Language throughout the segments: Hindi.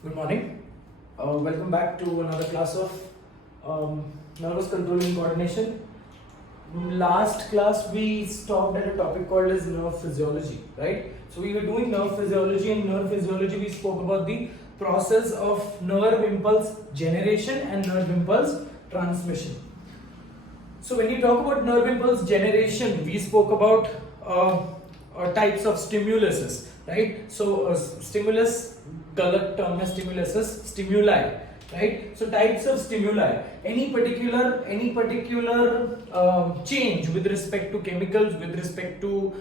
Good morning. Welcome back to another class of nervous control and coordination. Last class we stopped at a topic called as nerve physiology, right? So we were doing nerve physiology. And nerve physiology we spoke about the process of nerve impulse generation and nerve impulse transmission. So when you talk about nerve impulse generation, we spoke about types of stimuluses, right? So stimulus, गलत term है stimuluses, stimuli, right? So types of stimuli, any particular change with respect to chemicals, with respect to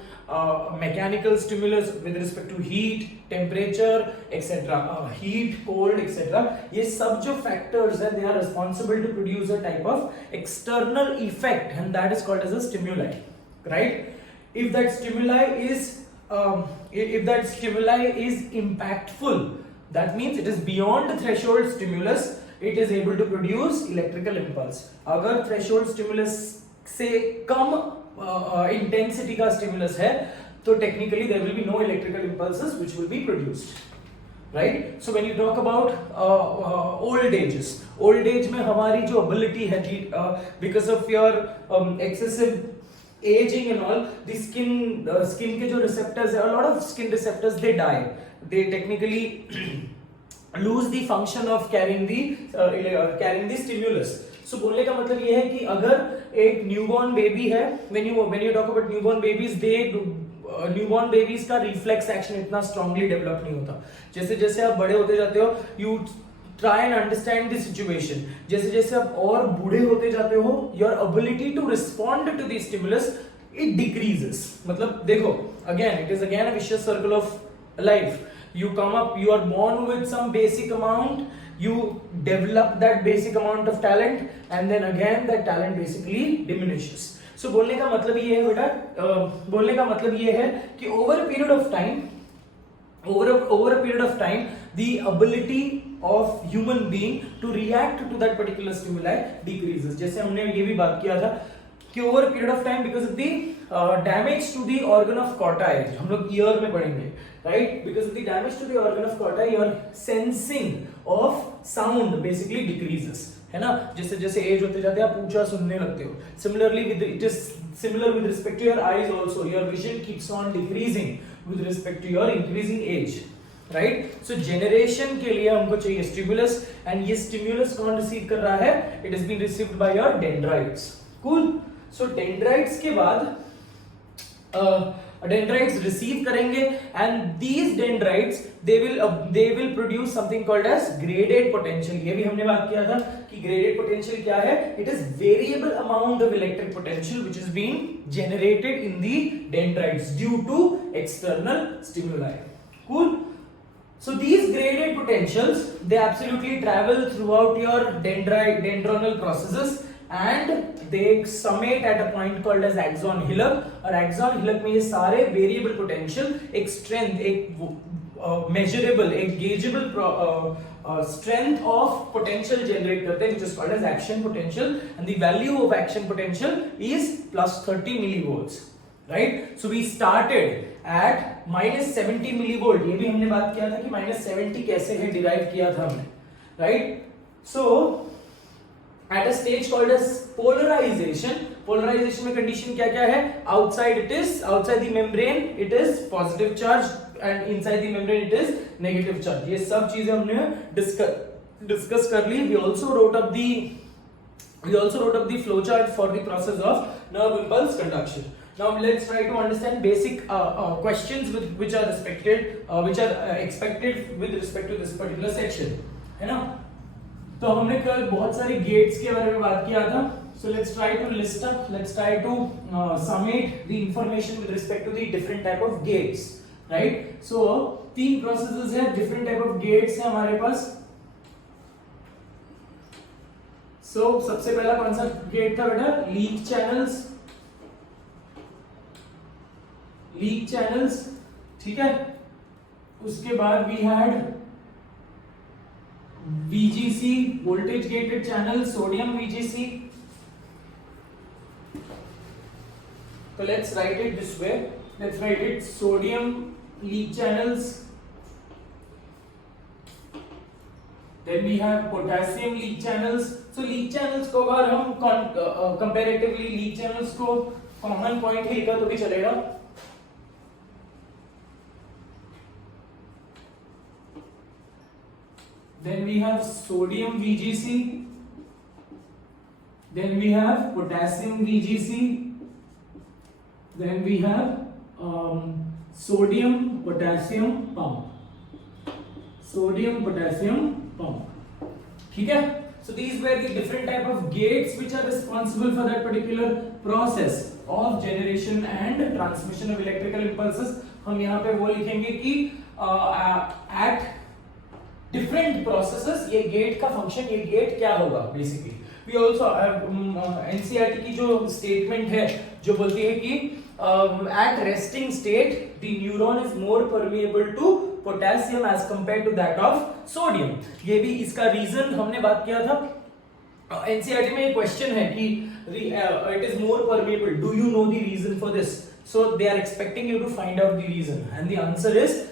mechanical stimulus, with respect to heat, temperature, etc. Heat, cold, etc. ये सब जो factors हैं, they are responsible to produce a type of external effect, and that is called as a stimuli, right? If that stimuli is impactful, that means it is beyond the threshold stimulus, it is able to produce electrical impulse. अगर threshold stimulus से कम intensity का stimulus है, तो technically there will be no electrical impulses which will be produced, right? So when you talk about old age में हमारी जो ability है, because of your excessive aging and all, the skin के जो receptors है, a lot of skin receptors they die. They technically lose the function of carrying the stimulus. So बोलने का मतलब ये है कि अगर एक newborn baby है, when you talk about newborn babies, newborn babies का reflex action इतना strongly develop नहीं होता. जैसे जैसे आप बड़े होते जाते हो, you try and understand the situation. जैसे जैसे आप और बूढ़े होते जाते हो, your ability to respond to the stimulus it decreases. मतलब देखो, it is again a vicious circle of life. You come up, you are born with some basic amount, you develop that basic amount of talent, and then again that talent basically diminishes. So बोलने का मतलब ये है बेटा, बोलने का मतलब ये है कि over a period of time, the ability of human being to react to that particular stimuli decreases. जैसे हमने ये भी बात किया था कि over a period of time, because of the damage to the organ of corti, हम लोग ear में पढ़ेंगे, right? Because of the damage to the organ of corti, your sensing of sound basically decreases, है ना? जैसे जैसे एज होते जाते हैं आप ऊंचा सुनने लगते हो. Similarly, it is similar with respect to your eyes also. Your vision keeps on decreasing with respect to your increasing age, right? So generation के लिए हमको चाहिए stimulus, and ये stimulus कौन receive कर रहा है? It has been received by your dendrites. Cool. So dendrites के बाद dendrites receive करेंगे, and these dendrites they will produce something called as graded potential. ये भी हमने बात किया था कि graded potential क्या है? It is variable amount of electric potential which is being generated in the dendrites due to external stimuli. Cool. So these graded potentials, they absolutely travel throughout your dendronal processes, and they summate at a point called as axon hillock. और axon hillock में ये सारे variable potential एक strength, एक measurable, एक gaugeable strength of potential generate करते हैं, which is called as action potential, and the value of action potential is plus 30 millivolts, right? So we started at minus 70 millivolt. ये भी हमने बात किया था कि minus 70 कैसे है derive किया था हमने, right? So at a stage called as polarization में condition क्या क्या है? outside the membrane it is positive charge, and inside the membrane it is negative charge. ये सब चीजें हमने discuss कर ली. We also wrote up the flow chart for the process of nerve impulse conduction. Now let's try to understand basic questions which are expected with respect to this particular section, है ना? तो हमने कल बहुत सारे गेट्स के बारे में बात किया था. So let's try to summate the information with respect to the different type of gates, right? So तीन processes है, different type of gates है हमारे पास. So सबसे पहला कौन सा गेट था बेटा? लीक चैनल्स, ठीक है. उसके बाद we had VGC, voltage gated channel, sodium VGC. So let's write it this way. Let's write it sodium leak channels, Then we have potassium leak channels. So leak channels को अगर हम comparatively leak channels को common point ही लिखा तो भी चलेगा. Then we have sodium VGC. Then we have potassium VGC. Then we have sodium potassium pump. Sodium potassium pump. ठीक है? So these were the different type of gates which are responsible for that particular process of generation and transmission of electrical impulses. हम यहाँ पे वो लिखेंगे कि at different processes ये gate का function, ये gate क्या होगा basically. We also have NCERT की जो statement है जो बोलती है कि at resting state the neuron is more permeable to potassium as compared to that of sodium. ये भी इसका reason हमने बात किया था. NCERT में एक question है कि it is more permeable. Do you know the reason for this? So they are expecting you to find out the reason, and the answer is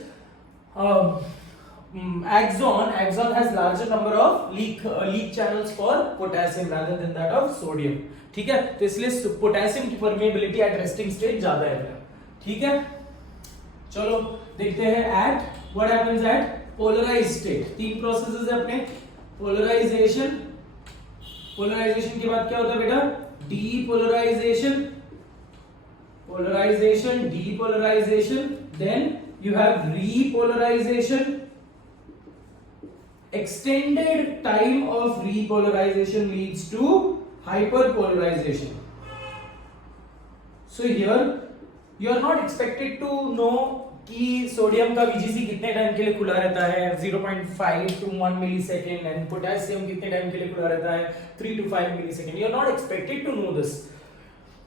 axon has larger number of leak channels for potassium rather than that of sodium. ठीक है, तो इसलिए पोटेशियम की परमेबिलिटी एट रेस्टिंग स्टेट ज्यादा है. ठीक है, चलो देखते हैं at what happens at polarised state. तीन प्रोसेसेस है अपने. पोलराइजेशन के बाद क्या होता है बेटा? Depolarisation, polarisation, depolarisation, then you have repolarization. Extended time of repolarization leads to hyperpolarization. So here you are not expected to know कि सोडियम का VGC कितने टाइम के लिए खुला रहता है, 0.5 to 1 millisecond, and पोटेशियम कितने टाइम के लिए खुला रहता है, 3 to 5 millisecond. You are not expected to know this,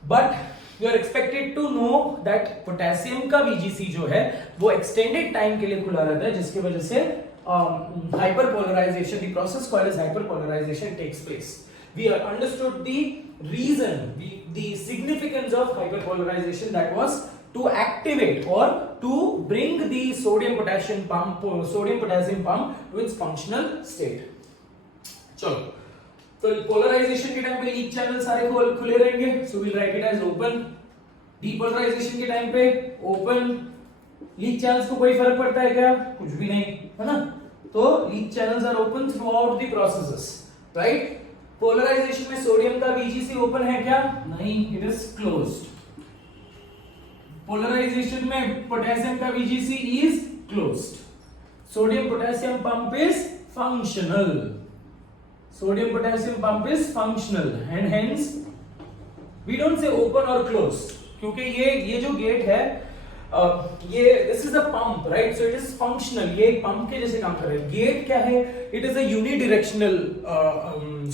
but you are expected to know that potassium का VGC जो है वो extended time के लिए खुला रहता है, जिसकी वजह से hyperpolarization, the process called as hyperpolarization takes place. We understood the reason, the significance of hyperpolarization, that was to activate or to bring the sodium potassium pump to its functional state. चलो, तो polarization के टाइम पे leak channel सारे खुले रहेंगे, so we'll write it as open. Depolarization के टाइम पे open. लीक चैनल्स को कोई फर्क पड़ता है क्या? कुछ भी नहीं, है ना? तो leak channels are open throughout the processes, right? Polarisation में सोडियम का VGC ओपन है क्या? नहीं, इट इज क्लोज्ड. पोलराइजेशन में पोटेशियम का VGC is closed. Sodium potassium pump is functional. Sodium potassium pump is functional and hence we don't say open और क्लोज, क्योंकि ये जो गेट है ये this is a pump, right? So it is functional. ये एक पंप के जैसे काम कर रहा है. गेट क्या है? It is a unidirectional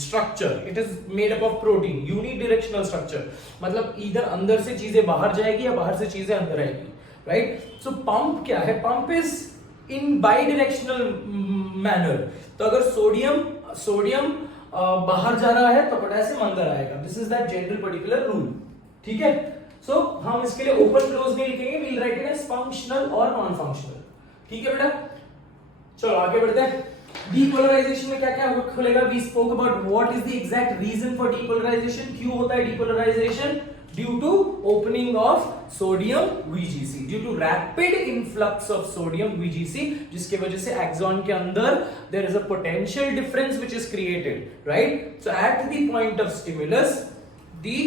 structure. It is made up of protein. Unidirectional structure मतलब इधर अंदर से चीजें बाहर जाएगी या बाहर से चीजें अंदर आएगी, राइट? सो पंप क्या है? Pump is in by directional manner. तो अगर सोडियम बाहर जा रहा है तो पोटेशियम अंदर आएगा. This is that general particular rule. ठीक है, सो हम इसके लिए ओपन क्लोज नहीं लिखेंगे, we'll write it as functional और नॉन फंक्शनल. ठीक है बेटा, चलो आगे बढ़ते हैं. डीपोलराइजेशन में क्या क्या खुलेगा? We spoke about what is the exact reason for depolarisation. क्यों होता है depolarisation? Due to opening of sodium VGC, due to rapid influx of sodium VGC, जिसकी वजह से एक्सॉन के अंदर there is a potential difference which is created, right? So at the point of stimulus the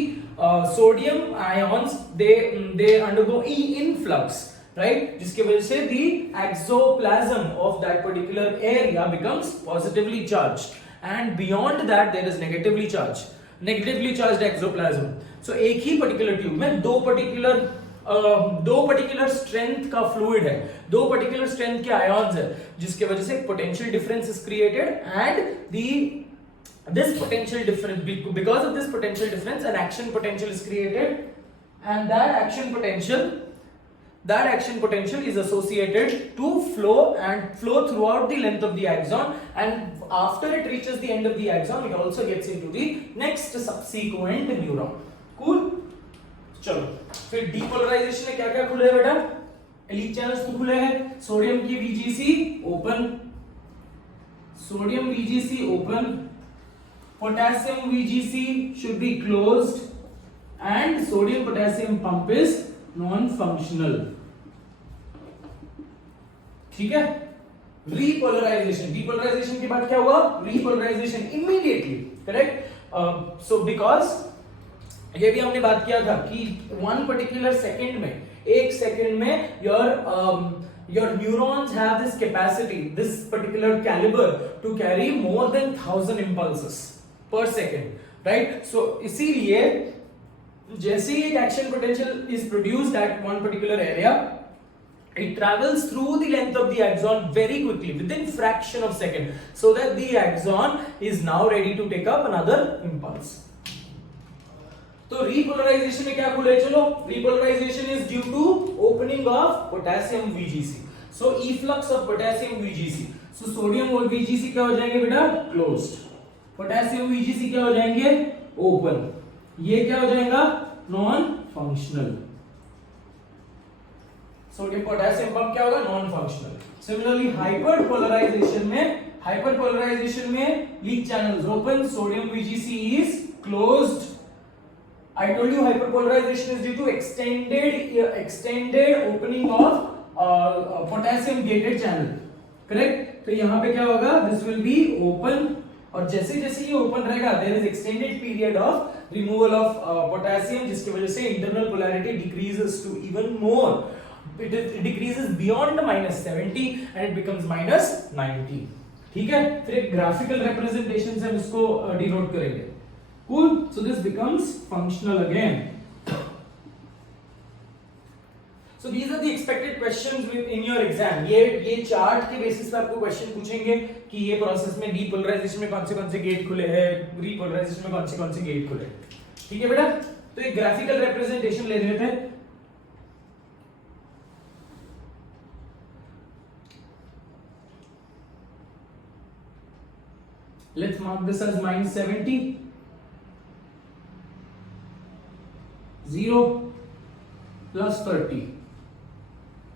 sodium ions they undergo influx, right? जिसकी वजह से the exoplasm of that particular area becomes positively charged, and beyond that there is negatively charged exoplasm. So एक ही particular tube में दो particular strength का fluid है, दो particular strength के ions है, जिसकी वजह से potential difference is created, and this potential difference, because of this potential difference, an action potential is created, and that action potential is associated to flow throughout the length of the axon, and after it reaches the end of the axon it also gets into the next subsequent neuron. Cool? चलो फिर डीपोलराइजेशन में क्या क्या खुले हैं बेटा? लीक चैनल्स तो खुले हैं. सोडियम की VGC open, sodium VGC open, potassium VGC should be closed, and sodium potassium pump is non-functional. ठीक है. Repolarization, depolarization के बाद क्या हुआ? Repolarization immediately, correct? So because ये भी हमने बात किया था कि one particular second में, एक सेकंड में your neurons have this capacity, this particular caliber to carry more than 1000 impulses per second, right? So इसीलिए जैसे ही एक action potential is produced at one particular area, it travels through the length of the axon very quickly within fraction of second, so that the axon is now ready to take up another impulse. तो repolarization में क्या बोले? चलो, repolarization is due to opening of potassium VGC. So efflux of potassium VGC. So sodium और VGC क्या हो जाएंगे बेटा? Closed. Potassium VGC क्या हो जाएंगे? Open. ये क्या हो जाएगा? Non-functional. सोडियम पोटेशियम पंप क्या होगा? Non functional. सिमिलरली हाइपरपोलराइजेशन में leak channels open, sodium VGC is closed. I told you hyperpolarization is due to extended opening of potassium gated channel, correct? तो यहाँ पे क्या होगा? This will be open, और जैसे जैसे ये ओपन रहेगा there is extended period of removal of potassium, जिसकी वजह से internal polarity decreases to even more. It decreases beyond -70 and it becomes -90. ठीक है. फिर एक ग्राफिकल रिप्रेजेंटेशन से हम इसको डिनोट करेंगे. Cool. So this becomes functional again. So these are the expected questions in your exam. ये चार्ट के बेसिस पे आपको क्वेश्चन पूछेंगे कि ये प्रोसेस में डीपोलराइजेशन में कौन से गेट खुले हैं, रीपोलराइजेशन में कौन से गेट खुले. ठीक है बेटा. तो एक ग्राफिकल रिप्रेजेंटेशन ले रहे थे. Let's mark this as -70, 0 plus 30.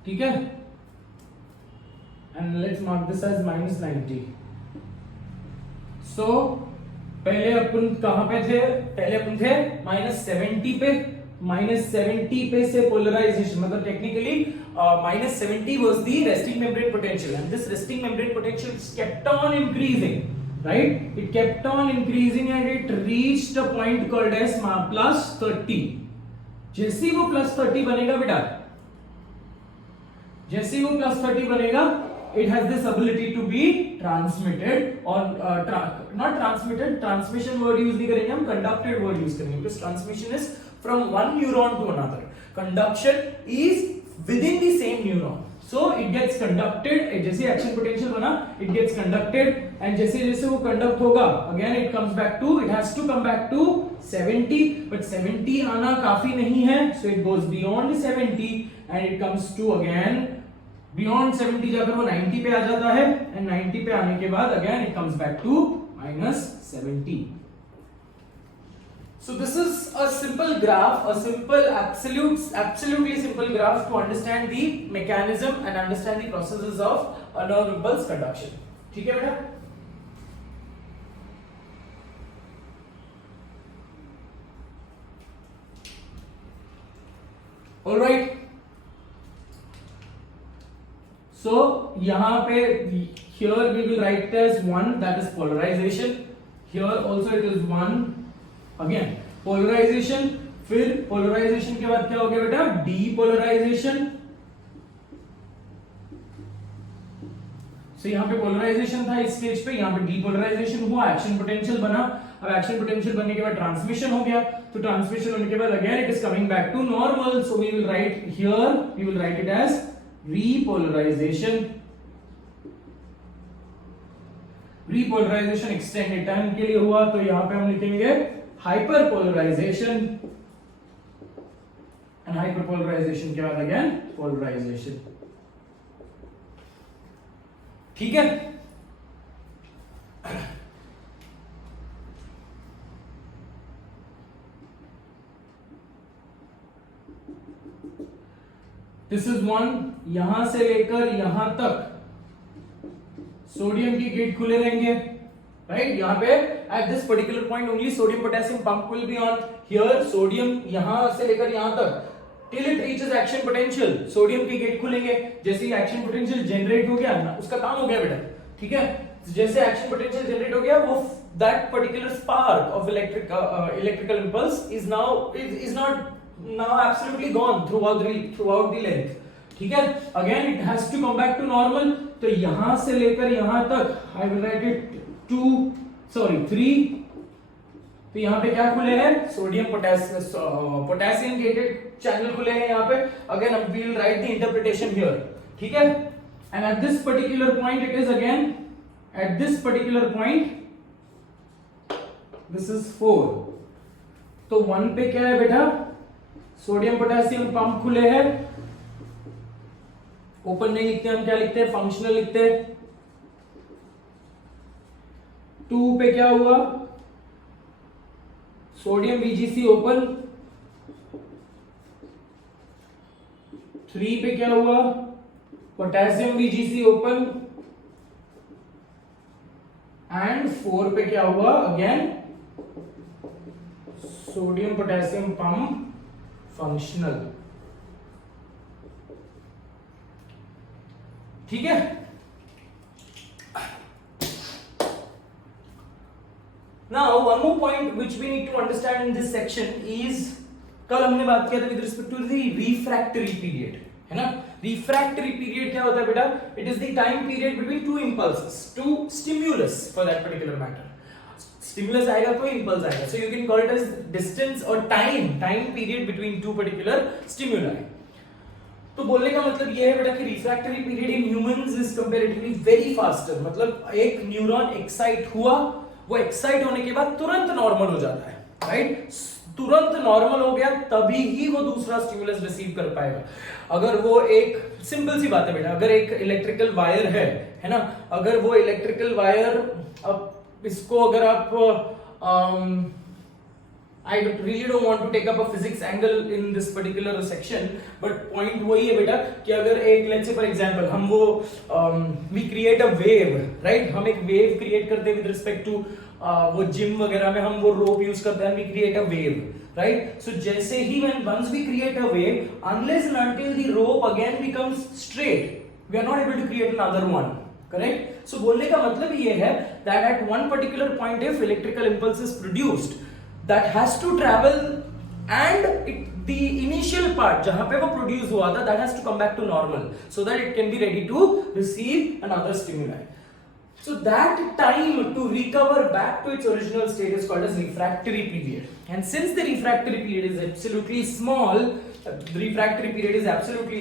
ठीक है. And let's mark this as -90. So पहले अपन कहां पे थे? पहले अपन थे -70 पे. -70 पे से पोलराइजेशन, मतलब technically -70 was the resting membrane potential, and this resting membrane potential kept on increasing, right? It kept on increasing and it reached a point called as +30. जैसे ही वो +30 बनेगा बेटा, जैसे ही वो +30 बनेगा, it has this ability to be transmitted or not transmitted, transmission word use नहीं करेंगे हम, conducted word use करेंगे, because transmission is from one neuron to another, conduction is within the same neuron. So it gets conducted, जैसे एक्शन पोटेंशियल बना, it gets conducted, and जैसे जैसे वो कंडक्ट होगा, again it comes back to, it has to come back to 70, but 70 आना काफी नहीं है, so it goes beyond 70 and it comes to again beyond 70 जाकर वो 90 पे आ जाता है, and 90 पे आने के बाद again it comes back to -70. So this is a simple graph, a simple absolutely simple graph to understand the mechanism and understand the processes of a nerve impulse conduction. ठीक है बेटा? All right. So यहाँ पे here we will write as 1, that is polarization. Here also it is 1. Again polarization, फिर polarization के बाद क्या हो गया बेटा? Depolarization. So यहाँ पे polarization था इस स्टेज पे, यहाँ पे depolarization हुआ, एक्शन पोटेंशियल बना. अब एक्शन पोटेंशियल बनने के बाद ट्रांसमिशन हो गया, तो ट्रांसमिशन होने के बाद again it is coming back to normal. So we will write here, we will write it as repolarization. Repolarization extended time के लिए हुआ, तो यहाँ पे हम लिखेंगे hyperpolarization, and hyperpolarization के बाद again polarization. ठीक है. This is 1, यहां से लेकर यहां तक सोडियम की गेट खुले रहेंगे, राइट? यहाँ पे at this particular point only sodium potassium pump will be on. Here sodium यहां से लेकर यहां तक till it reaches action potential, sodium की गेट खुलेंगे। जैसे ही एक्शन पोटेंशियल जनरेट हो गया ना, उसका काम हो गया बेटा, ठीक है? जैसे एक्शन पोटेंशियल जनरेट हो गया, वो that particular spark of electrical impulse is not now absolutely gone throughout the length, ठीक है? Again it has to come back to normal, तो यहां से लेकर यहां तक I will write it 3, तो यहां पे क्या खुले हैं? सोडियम पोटेशियम गेटेड चैनल खुले हैं यहाँ पे। Again we will write the interpretation here, ठीक है? And at this particular point it is again at this particular point this is 4, तो 1 पे क्या है बेटा? सोडियम पोटेशियम पंप खुले हैं, ओपन नहीं लिखते हम, क्या लिखते हैं? फंक्शनल लिखते हैं। 2 पे क्या हुआ? Sodium VGC open. 3 पे क्या हुआ? Potassium VGC open. एंड 4 पे क्या हुआ? Again sodium potassium pump functional, ठीक है? Now one more point which we need to understand in this section is, कल हमने बात किया था with respect to the refractory period, है ना? refractory period क्या होता है बेटा? It is the time period between two impulses, two stimulus for that particular matter. Stimulus आएगा तो impulse आएगा, so you can call it as distance or time period between two particular stimuli. तो बोलने का मतलब ये है बेटा कि refractory period in humans is comparatively very faster, मतलब एक न्यूरॉन एक्साइट हुआ, वो एक्साइट होने के बाद तुरंत नॉर्मल हो जाता है, राइट? तुरंत नॉर्मल हो गया तभी ही वो दूसरा स्टिमुलस रिसीव कर पाएगा। अगर वो एक सिंपल सी बात है बेटा, अगर एक इलेक्ट्रिकल वायर है ना, अगर वो इलेक्ट्रिकल वायर, अब इसको अगर आप I really don't want to take up a physics angle in this particular section, but point वही है बेटा कि अगर एक let's say for example हम वो we create a wave, right? हम एक wave create करते हैं with respect to वो जिम वगैरह में हम वो rope use करते हैं, we create a wave, right? So जैसे ही once we create a wave, unless and until the rope again becomes straight, we are not able to create another one, correct? So बोलने का मतलब ये है that at one particular point if electrical impulse is produced, that has to travel and the initial part जहां पे वो produce हुआ था, that has to come back to normal so that it can be ready to receive another stimuli. So that time to recover back to its original state is called as refractory period. And since the refractory period is absolutely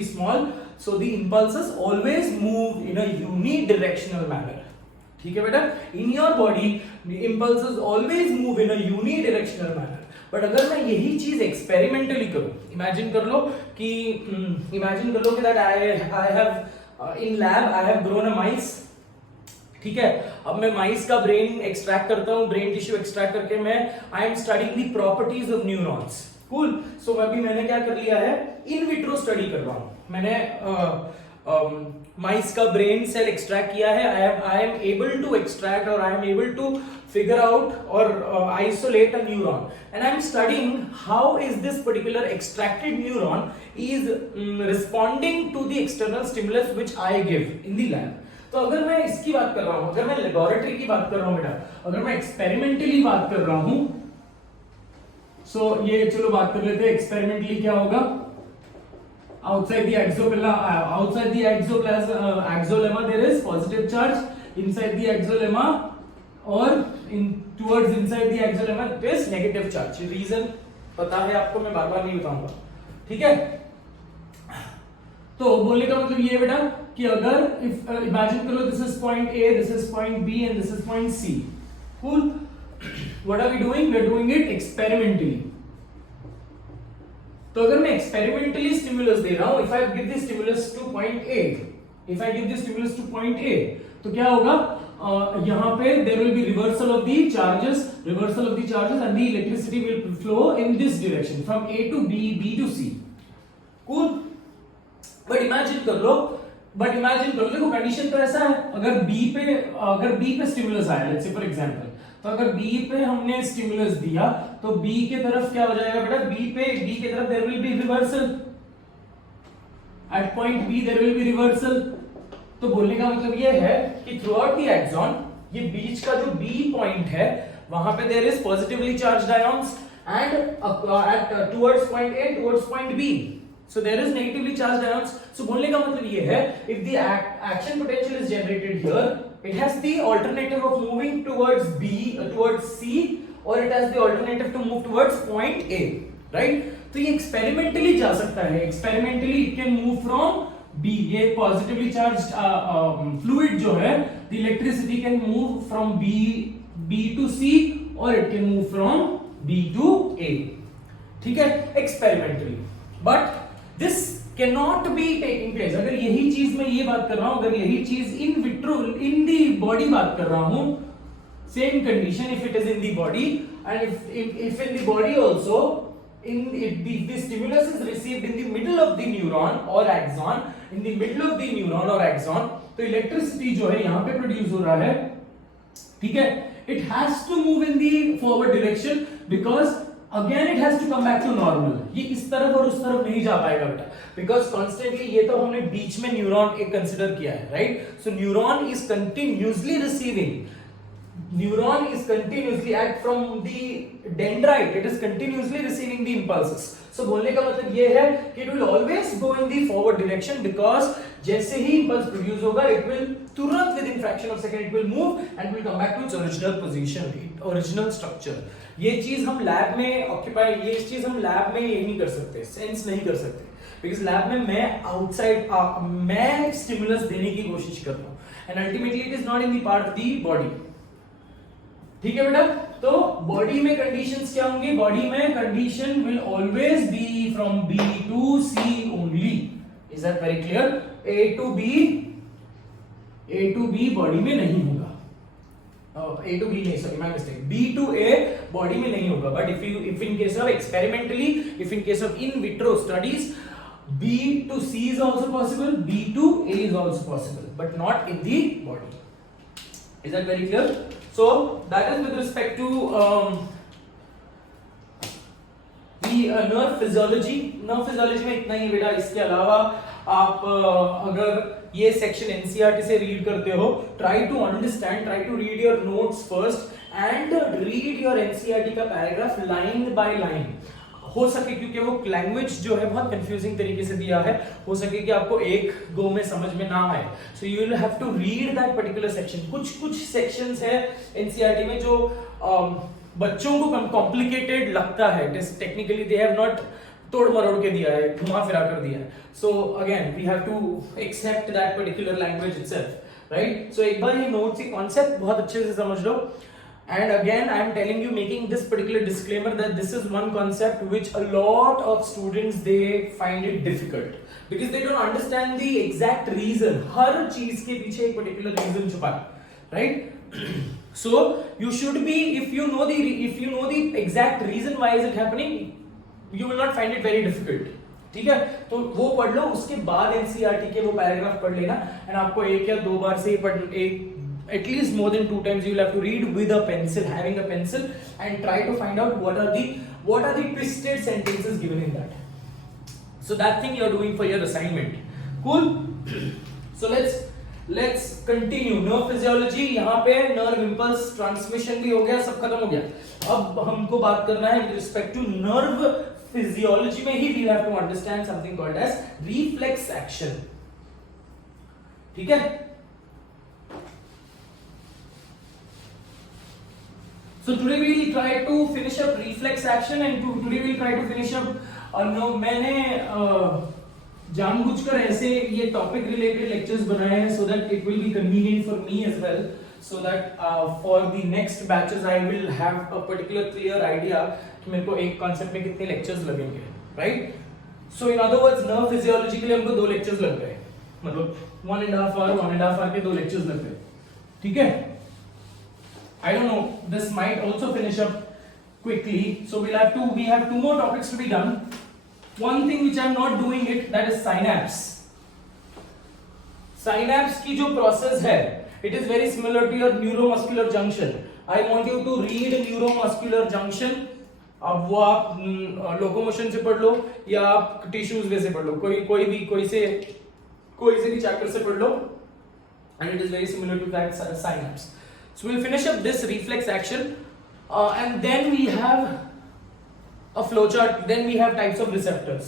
small, so the impulses always move in a unidirectional manner. ठीक है बेटा? In your body, the impulses always move in a unidirectional manner. But अगर मैं यही चीज एक्सपेरिमेंटली करूं, इमेजिन कर लो कि that I have in lab I have grown a mice, ठीक है? अब मैं माइस का ब्रेन एक्सट्रैक्ट करता हूं, ब्रेन टिश्यू एक्सट्रैक्ट करके मैं I am studying the properties of neurons, cool? So अभी मैंने क्या कर लिया है, इन विट्रो स्टडी कर रहा हूं। मैंने माइस का ब्रेन सेल एक्सट्रैक्ट किया है, I am able to extract और I am able to figure out or isolate a neuron, and I am studying how is this particular extracted neuron is responding to the external stimulus which I give in the lab. तो अगर मैं इसकी बात कर रहा हूं, अगर मैं लेबोरेटरी की बात कर रहा हूं बेटा, अगर मैं एक्सपेरिमेंटली बात कर रहा हूं, सो ये चलो बात कर लेते हैं एक्सपेरिमेंटली क्या होगा। outside the axolemma there is positive charge, inside the axolemma or towards inside the axolemma there is negative charge. Reason पता है आपको, मैं बार बार नहीं बताऊंगा, ठीक है? तो बोलने का मतलब ये बेटा कि अगर इमेजिन कर लो this is point A, this is point B and this is point C, cool? What are we doing? We are doing it experimentally. तो अगर मैं एक्सपेरिमेंटली स्टिमुलस दे रहा हूं, if I give this stimulus to point A, if I give this stimulus to point A, तो क्या होगा? यहाँ पे there will be reversal of the charges and the electricity will flow in this direction from A to B, B to C, cool? But imagine कर लो बट इमेजिन करो, देखो कंडीशन तो ऐसा है, अगर बी पे स्टिमुलस आया, लेट्स से फॉर एग्जांपल, तो अगर बी पे हमने स्टिमुलस दिया तो बी के तरफ क्या हो जाएगा बेटा, बी के तरफ there will be reversal, at point B there will be reversal. तो बोलने का मतलब ये है कि थ्रू आउट द एक्सॉन, ये बीच का जो बी पॉइंट है वहां पे there is positively charged ions and at towards point A towards point B, so there is negatively charged ions. So बोलने का मतलब ये है, if the action potential is generated here, it has the alternative of moving towards B, towards C, or it has the alternative to move towards point A, right? तो ये experimentally जा सकता है, experimentally it can move from B, ये positively charged fluid जो है, the electricity can move from B to C, or it can move from B to A, ठीक है, experimentally. But this cannot be taking place, अगर यही चीज मैं ये बात कर रहा हूं, अगर यही चीज in vitro in the body बात कर रहा हूं, same condition if it is in the body and if in the body also, if the stimulus is received in the middle of the neuron or axon, in the middle of the neuron or axon, तो इलेक्ट्रिसिटी जो है यहां पे प्रोड्यूस हो रहा है, ठीक है, it has to move in the forward direction because again it has to come back to normal. ये इस तरफ और उस तरफ नहीं जा पाएगा बेटा, because constantly, ये तो हमने बीच में न्यूरॉन एक कंसीडर किया है, right? So neuron is continuously receiving, neuron is continuously from the dendrite, it is continuously receiving the impulses. So बोलने का मतलब ये है कि it will always go in the forward direction because जैसे ही impulse produce होगा, it will तुरंत within fraction of second it will move and will come back to its original position, original structure. ये चीज हम लैब में ऑक्यूपाई, ये चीज हम लैब में ये नहीं कर सकते, सेंस नहीं कर सकते, बिकॉज लैब में मैं आउटसाइड मैं स्टिमुलस देने की कोशिश कर रहा हूँ and ultimately it is not in the part of the body, ठीक है बेटा? तो बॉडी में कंडीशंस क्या होंगी? बॉडी में condition will always be from B to C only, is that very clear? A to B body में नहीं होगा, A to B नहीं, sorry my mistake, B to A body में नहीं होगा, but if in case of experimentally, if in case of in vitro studies, B to C is also possible, B to A is also possible, but not in the body. Is that very clear? So that is with respect to the nerve physiology. Nerve physiology में इतना ही बेटा, इसके अलावा आप अगर ये सेक्शन एनसीईआरटी से रीड करते हो, try to understand, try to read your notes first and read your NCERT का पैराग्राफ लाइन बाय लाइन, हो सके, क्योंकि वो लैंग्वेज जो है बहुत कंफ्यूजिंग तरीके से दिया है, हो सके कि आपको एक गो में समझ में ना आए, so you will have to read that particular section. कुछ सेक्शंस है एनसीईआरटी में जो बच्चों को कॉम्प्लिकेटेड लगता है, टेक्निकली दे हैव नॉट तोड़ मरोड़ के दिया है, घुमा फिरा कर दिया है, so again we have to accept that particular language itself, right? So एक बार ये नोट्स की कॉन्सेप्ट बहुत अच्छे से समझ लो. And again, I am telling you, making this particular disclaimer that this is one concept which a lot of students they find it difficult because they don't understand the exact reason. हर चीज के पीछे एक particular reason छुपा है, right? So you should be, if you know the exact reason why is it happening, you will not find it very difficult. ठीक है, तो वो पढ़ लो, उसके बाद एनसीईआरटी के वो पैराग्राफ पढ़ लेना एंड आपको एक या दो बार से एक at least more than 2 times you will have to read with a pencil, having a pencil, and try to find out what are the twisted sentences given in that. So that thing you are doing for your assignment. Cool? So let's continue. Nerve physiology, यहाँ पे nerve impulse transmission भी हो गया, सब खत्म हो गया. अब हमको बात करना है with respect to nerve physiology में ही we have to understand something called as reflex action. ठीक है? So today we will try to finish up reflex action and today we will try to finish up. मैंने जानबूझकर ऐसे ये टॉपिक रिलेटेड लेक्चर्स बनाए हैं so that it will be convenient for me as well, so that for the next batches I will have a particular clear idea कि मेरे को एक कॉन्सेप्ट में कितने लेक्चर्स लगेंगे, right? So in other words, nerve physiology के लिए हमको 2 लेक्चर्स लग गए, मतलब 1.5 hour के 2 लेक्चर्स लग गए, ठीक है? I don't know, this might also finish up quickly, so we have 2 more topics to be done. One thing which I'm not doing it, that is synapse. Synapse की जो प्रोसेस है it is very similar to your neuromuscular junction. I want you to read neuromuscular junction. अब वो आप लोकोमोशन से पढ़ लो या आप टिश्यूज वे से पढ़ लो, कोई से भी चैप्टर से पढ़ लो, and it is very similar to that synapse. So we'll finish up this reflex action, and then we have a flowchart. Then we have types of receptors.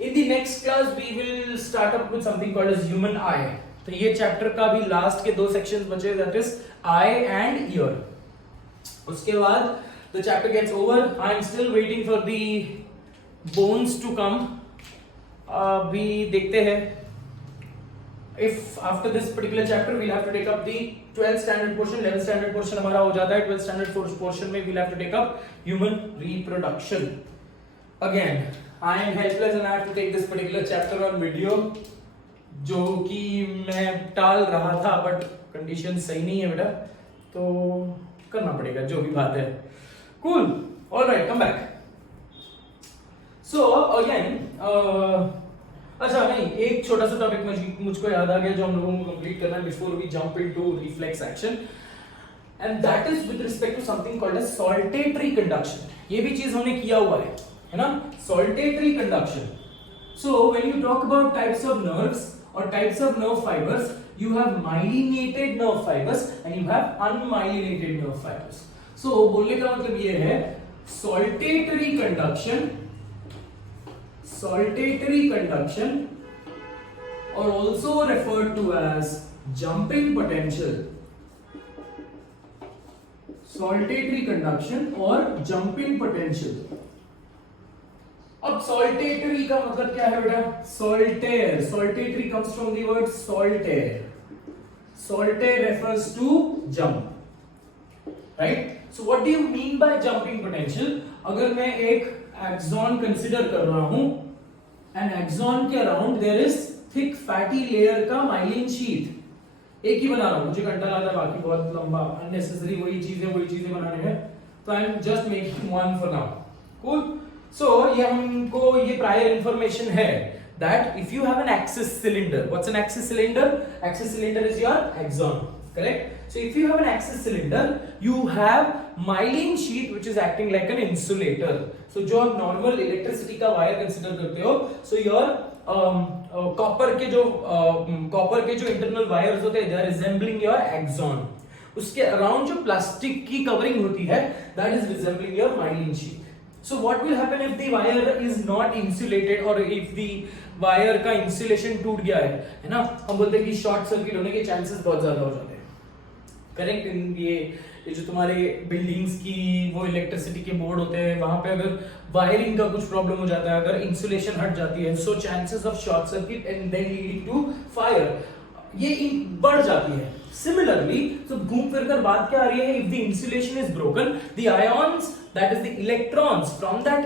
In the next class we will start up with something called as human eye. तो ये चैप्टर का भी लास्ट के 2 सेक्शंस बचे, that is eye and ear. उसके बाद the chapter gets over. I am still waiting for the bones to come. अभी देखते हैं. If after this particular chapter we'll have to take up the 12th standard portion, 11th standard portion हमारा हो जाता है. 12th standard portion में we'll have to take up human reproduction. Again, I am helpless and I have to take this particular chapter on video, जो कि मैं टाल रहा था, but condition सही नहीं है बेटा, तो करना पड़ेगा जो भी बात है. Cool. All right, come back. So again, अच्छा नहीं, एक छोटा सा टॉपिक मुझको याद आ गया जो हम लोगों को कंप्लीट करना है before we jump into reflex action, and that is with respect to something called as saltatory conduction. ये भी चीज हमने किया हुआ है ना, saltatory conduction. So when you talk about types of nerves और types of nerve fibres, you have myelinated nerve fibers and you have unmyelinated nerve fibers. So बोलने का मतलब ये है solitary conduction or also referred to as jumping potential. Solitary conduction or jumping potential. अब solitary का मतलब क्या है बेटा? Solitaire. Solitary comes from the word solitaire. Solitaire refers to jump, right? So what do you mean by jumping potential? अगर मैं एक axon consider कर रहा हूं, and axon के around there is thick fatty layer का myelin sheath. एक ही बना रहा हूं, मुझे घंटा लगा था, बाकी बहुत लंबा unnecessary वही चीजें बनाने में, तो I am just making one for now. Cool. So ये हमको ये prior information है that if you have an axis cylinder, what's an axis cylinder? Axis cylinder is your axon, correct? So if you have an axis cylinder, you have myelin sheath which is acting like an insulator. So जो आप normal electricity का wire consider करते हो, so your copper के जो internal wires होते हैं, they are resembling your axon. उसके around जो plastic की covering होती है, that is resembling your myelin sheath. So what will happen if the wire is not insulated or if the wire का insulation टूट गया है ना, हम बोलते हैं कि शॉर्ट सर्किट होने के चांसेस बहुत ज्यादा हो जाते हैं, करेक्ट? ये जो तुम्हारे बिल्डिंग्स की वो इलेक्ट्रिसिटी के बोर्ड होते हैं, वहां पे अगर वायरिंग का कुछ प्रॉब्लम हो जाता है, अगर इंसुलेशन हट जाती है, so chances of short circuit and then leading to fire ये बढ़ जाती है. Similarly, so घूम फिर कर बात क्या आ रही है? If the insulation is broken, the ions, that is the electrons from that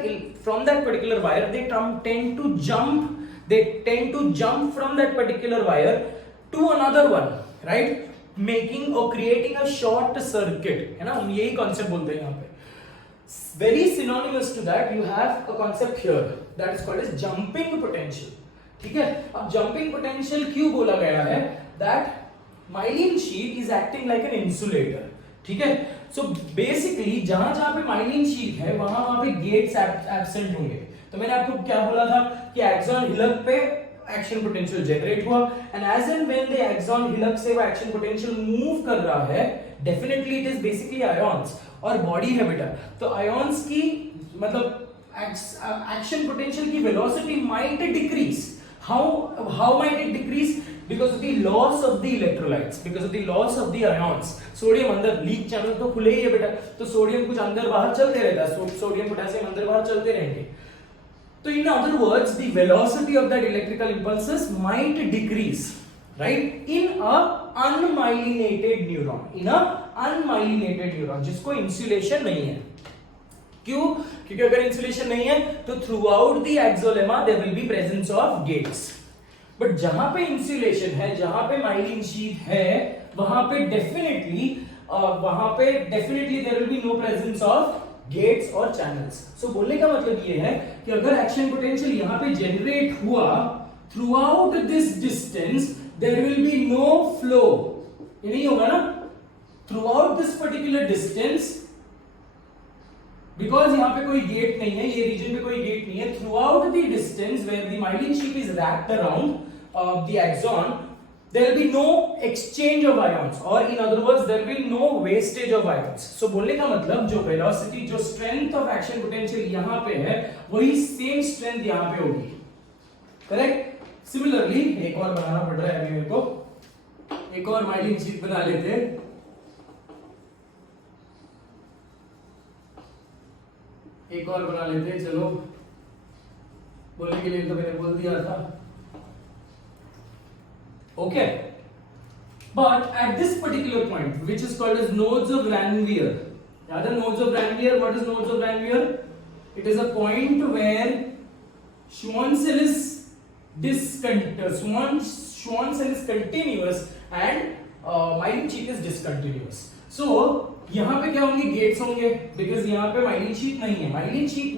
particular wire, they tend to jump from that particular wire to another one, right? Making or creating a short circuit, है ना? हम यही concept बोलते हैं यहाँ पे. Very synonymous to that, you have a concept here that is called as jumping potential. ठीक है? अब jumping potential क्यों बोला गया है? That myelin sheath is acting like an insulator. ठीक है? So basically जहां पे myelin sheath है वहां पे gates absent होंगे. तो मैंने आपको क्या बोला था कि axon hillock पे action potential generate हुआ, and as and when the axon hillock से वो action potential move कर रहा है, definitely it is basically ions और body है बेटा. तो ions की मतलब action potential की velocity might decrease. How might it decrease? Because of the loss of the electrolytes, because of the loss of the ions. Sodium अंदर लीक चैनल तो खुले ही है बेटा, तो सोडियम कुछ अंदर बाहर चलते रहता है, सोडियम पोटेशियम अंदर बाहर चलते रहेंगे. तो in other words, the velocity of that electrical impulses might decrease, right? In a unmyelinated neuron, जिसको insulation नहीं है. क्यों? क्योंकि अगर इंसुलेशन नहीं है तो throughout the axolemma there will be presence of gates. But जहां पे इंसुलेशन है, जहां पे माइलिन शीथ है, वहां पे definitely there will be no presence of gates और चैनल्स. सो बोलने का मतलब ये है कि अगर एक्शन पोटेंशियल यहां पे जनरेट हुआ through out this distance, there will be no flow, ये नहीं होगा ना, throughout this particular distance, because यहाँ पे कोई गेट नहीं है, ये रीजन पे कोई गेट नहीं है, throughout the distance where the myelin sheath is wrapped around the axon, there will be no exchange of ions, or in other words there will be no wastage of ions. So बोलने का मतलब जो velocity, जो strength of action potential यहाँ पे है, वही same strength यहाँ पे होगी, correct? Similarly एक और बनाना पड़ रहा है अभी मेरे को, एक और myelin sheath बना लेते हैं. एक और बना लेते हैं, चलो बोलने के लिए तो मैंने बोल दिया था. Okay, but at this particular point, which is called as nodes of Ranvier, the nodes of Ranvier, what is nodes of Ranvier? It is a point where Schwann cell is Schwann cell is continuous and myelin sheath is discontinuous. So यहाँ पे क्या होंगे, गेट्स होंगे, because यहाँ पे myelin sheath नहीं है. Myelin sheath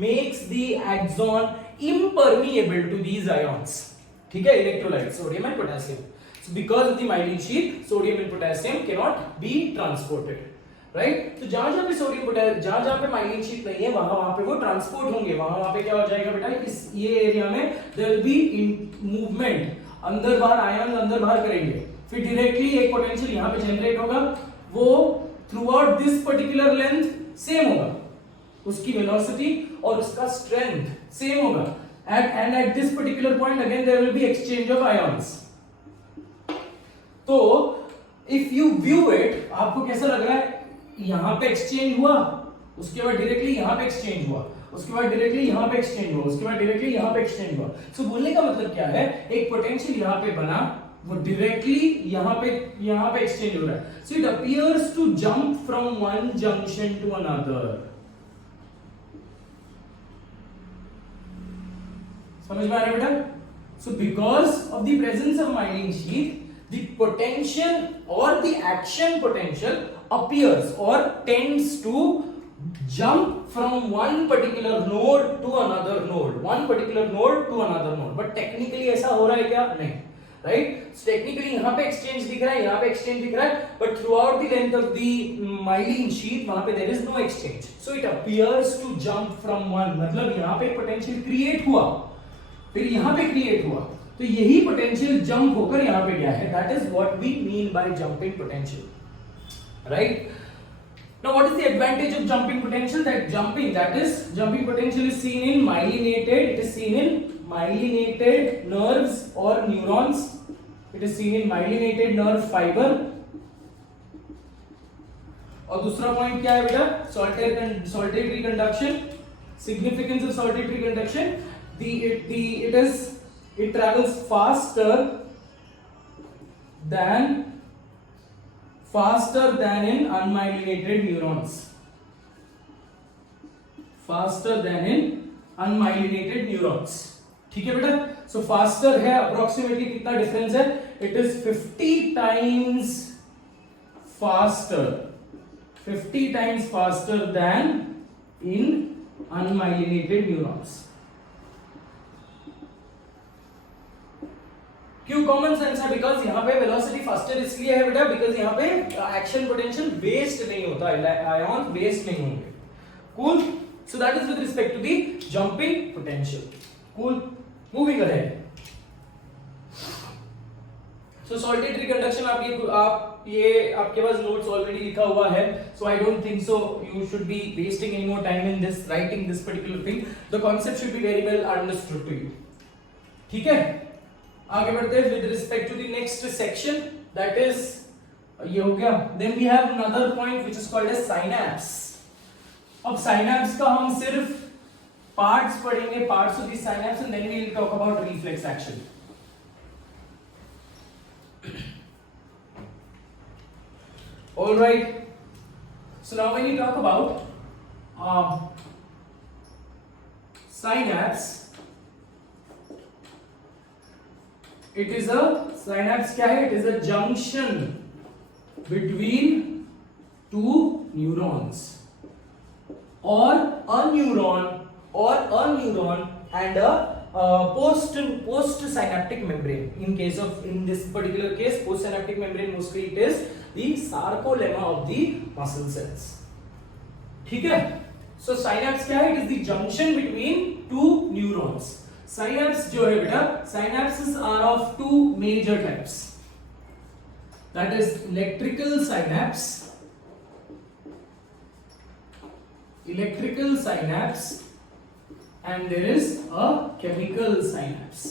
makes the axon impermeable to these ions. ठीक है, electrolyte sodium and potassium. So because of the myelin sheath, sodium and potassium cannot be transported, right? तो जहाँ पे सोडियम पोटेशियम, जहाँ पे myelin sheath नहीं है, वहाँ पे वो ट्रांसपोर्ट होंगे. वहाँ पे क्या हो जाएगा बेटा, इस ये एरिया में there will be movement, अंदर बाहर आयन अंदर बाहर करेंगे, फिर डायरेक्टली एक पोटेंशियल यहाँ पे जनरेट होगा, वो through out this particular length same होगा, उसकी वेलोसिटी और उसका स्ट्रेंथ सेम होगा. And at this particular point again there will be exchange of ions. तो if you view it, आपको कैसा लग रहा है, यहाँ पे एक्सचेंज हुआ, उसके बाद डायरेक्टली यहाँ पे एक्सचेंज हुआ, उसके बाद डायरेक्टली यहाँ पे एक्सचेंज हुआ, उसके बाद डायरेक्टली यहाँ पे एक्सचेंज हुआ. सो बोलने का मतलब क्या है, एक पोटेंशियल यहाँ पे बना, वो डायरेक्टली यहाँ पे एक्सचेंज हो रहा है. So it appears to jump from one junction to another. समझ में आ रहा है बेटा? So because of the presence of myelin sheath, the potential or the action potential appears or tends to jump from one particular node to another node, one particular node to another node. But technically ऐसा हो रहा है क्या? नहीं, right? So technically यहाँ पे exchange दिख रहा है, यहाँ पे exchange दिख रहा है, but throughout the length of the myelin sheath वहाँ पे there is no exchange. So it appears to jump from one, मतलब यहाँ पे potential create हुआ, फिर यहाँ पे क्रिएट हुआ, तो यही पोटेंशियल जंप होकर यहाँ पे गया है. That is what we mean by jumping potential, right? Now what is the advantage of jumping potential? That jumping potential is seen in myelinated, it is seen in myelinated nerves or neurons, it is seen in myelinated nerve fiber. और दूसरा पॉइंट क्या है बेटा? saltatory conduction. Significance of saltatory conduction, it travels faster than in unmyelinated neurons. Faster than in unmyelinated neurons. ठीक है बेटा? So faster है, approximately कितना डिफरेंस है? It is 50 times faster than in unmyelinated neurons. क्यों कॉमन सेंस है? बिकॉज यहाँ पे वेलोसिटी फास्टर इसलिए है बेटा, बिकॉज यहाँ पे एक्शन पोटेंशियल वेस्ट नहीं होता, आयन वेस्ट नहीं होंगे. Cool. So that is with respect to the jumping potential. Cool. Moving ahead. So saltatory conduction आप ये आपके पास नोट्स ऑलरेडी लिखा हुआ है, so I don't think so you should be wasting any more time in this writing this particular thing. The concept should be very well understood to you. ठीक है, आगे बढ़ते हैं with respect to the next section, that is ये हो गया. Then we have another point which is called as synapse. अब साइनैप्स का हम सिर्फ पार्ट्स पढ़ेंगे, parts of the synapse, and then we will talk about reflex action. All right. So now when you talk about synapse, it is a synapse क्या है? It is a junction between two neurons, or a neuron and a post synaptic membrane. In this particular case, post synaptic membrane, mostly it is the sarcolemma of the muscle cells. ठीक है? So synapse क्या है? It is the junction between two neurons. Synapse जो है बेटा, synapses are of two major types. That is electrical synapse and there is a chemical synapse.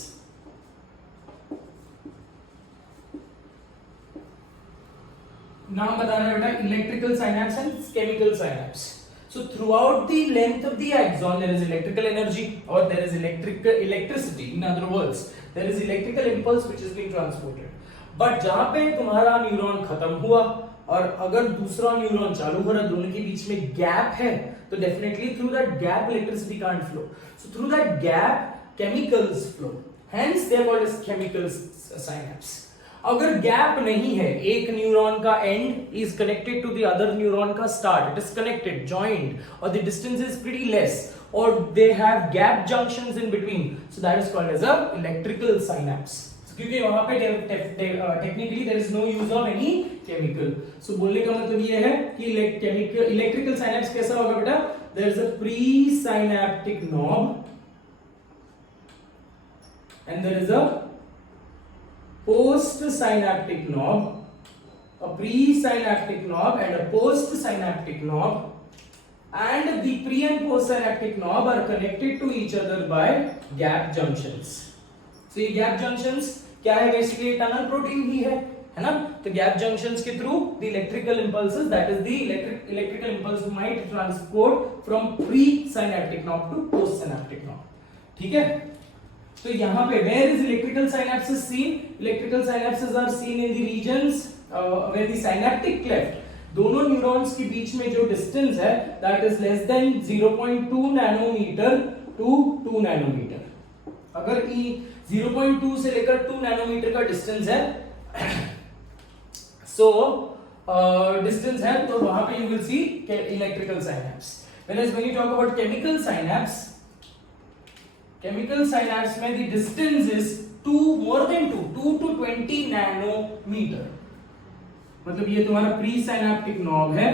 नाम बता रहा है बेटा, electrical synapse and chemical synapse. So throughout the length of the axon there is electrical energy or there is electricity. In other words, there is electrical impulse which is being transported. But जहां पे तुम्हारा न्यूरॉन खत्म हुआ और अगर दूसरा न्यूरॉन चालू हो रहा, दोनों के बीच में गैप है, तो definitely through that gap electricity can't flow. So through that gap chemicals flow. Hence they are called as chemical synapse. अगर गैप नहीं है, एक न्यूरॉन का end is connected to the other neuron का start, it is connected, joined, और the distance is pretty less, और they have gap junctions in between, so that is called as a electrical synapse. क्योंकि वहां पे technically there is no use of any chemical. So बोलने का मतलब ये है कि इलेक्ट्रिकल साइनैप्स कैसा होगा बेटा? There is a pre synaptic knob and there is a post-synaptic knob, a pre-synaptic knob and a post-synaptic knob, and the pre and post-synaptic knob are connected to each other by gap junctions. So ये gap junctions क्या है? Basically tunnel protein ही है ना? तो gap junctions के through the electrical impulses, that is the electrical impulse might transport from pre-synaptic knob to post-synaptic knob. ठीक है? तो यहाँ पे where is electrical synapses seen? Electrical synapses are seen in the regions where the synaptic cleft, दोनों न्यूरॉन्स के बीच में जो डिस्टेंस है that is less than 0.2 nanometre to 2 nanometre. अगर 0.2 से लेकर 2 नैनोमीटर का डिस्टेंस है, so डिस्टेंस है, तो वहां पे you will see electrical synapse. Whereas when you talk about chemical synapse में the distance is more than 2 to 20 nanometre. मतलब ये तुम्हारा प्री साइनैप्टिक नॉब है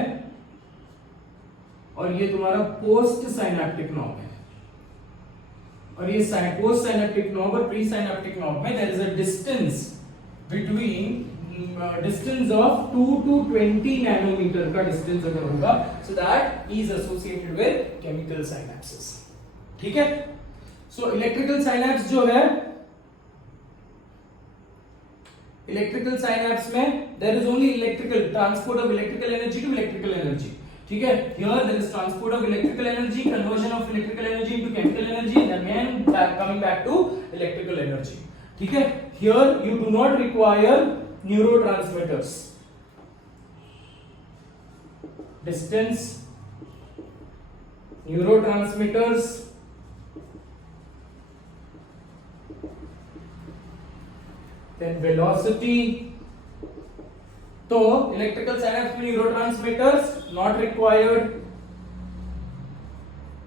और ये तुम्हारा पोस्ट साइनैप्टिक नॉब है, और ये पोस्ट साइनैप्टिक नॉब और प्री साइनैप्टिक नॉब में there is a distance between distance of 2 to 20 nanometre का डिस्टेंस अगर होगा, so that is associated with chemical synapses. ठीक है? सो इलेक्ट्रिकल साइनैप्स जो है, इलेक्ट्रिकल साइनैप्स में there is only electrical transport of electrical energy to electrical energy. ठीक है? Here there is transport of electrical energy, conversion of electrical energy into chemical energy, and then coming back to electrical energy. ठीक है? Here you do not require neurotransmitters. Distance, neurotransmitters, then velocity. तो इलेक्ट्रिकल साइनैप्स में न्यूरोट्रांसमीटर्स नॉट रिक्वायर्ड,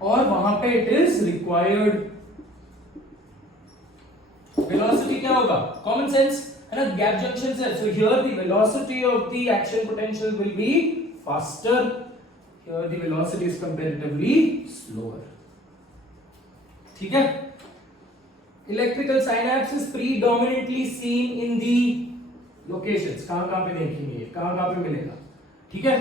और वहां पे इट इज रिक्वायर्ड. वेलोसिटी क्या होगा? कॉमन सेंस है ना, गैप जंक्शन है, so here the velocity of the action potential will be faster, here the velocity is comparatively slower. ठीक है? Electrical synapse is predominantly seen in the locations. कहां पे देखेंगे, कहां पे मिलेगा? ठीक है?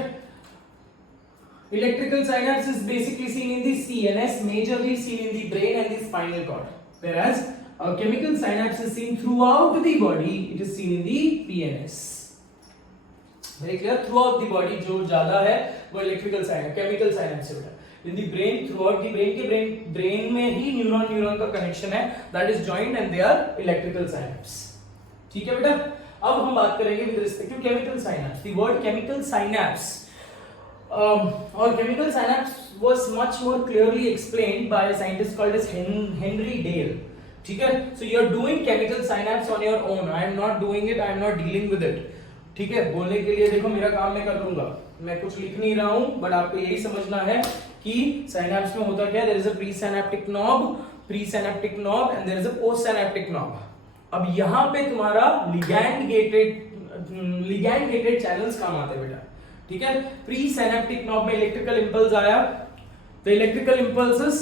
Electrical synapse is basically seen in the CNS, majorly seen in the brain and the spinal cord. Whereas a chemical synapse is seen throughout the body. It is seen in the PNS. Very clear? Throughout the body जो ज्यादा है वो electrical synapse, chemical synapse है. In the brain, throughout the brain में ही न्यूरॉन का कनेक्शन है, that is joined and they are electrical synapse. ठीक है बेटा? अब हम बात करेंगे with respect to chemical synapse. The word chemical synapse or chemical synapse was much more clearly explained by a scientist called as Henry Dale. ठीक है? So you are doing chemical synapse on your own. I am not doing it. I am not dealing with it. ठीक है? बोलने के लिए देखो मेरा काम मैं कर दूंगा, मैं कुछ लिख नहीं रहा हूं, बट आपको यही समझना है कि साइनैप्स में होता क्या है. There is a pre synaptic knob, pre synaptic knob and there is a post synaptic knob. अब यहां पे तुम्हारा लिगैंड गेटेड चैनल्स काम आते हैं बेटा, ठीक है। प्री सिनेप्टिक नॉब में इलेक्ट्रिकल इंपल्स आया, the electrical impulses,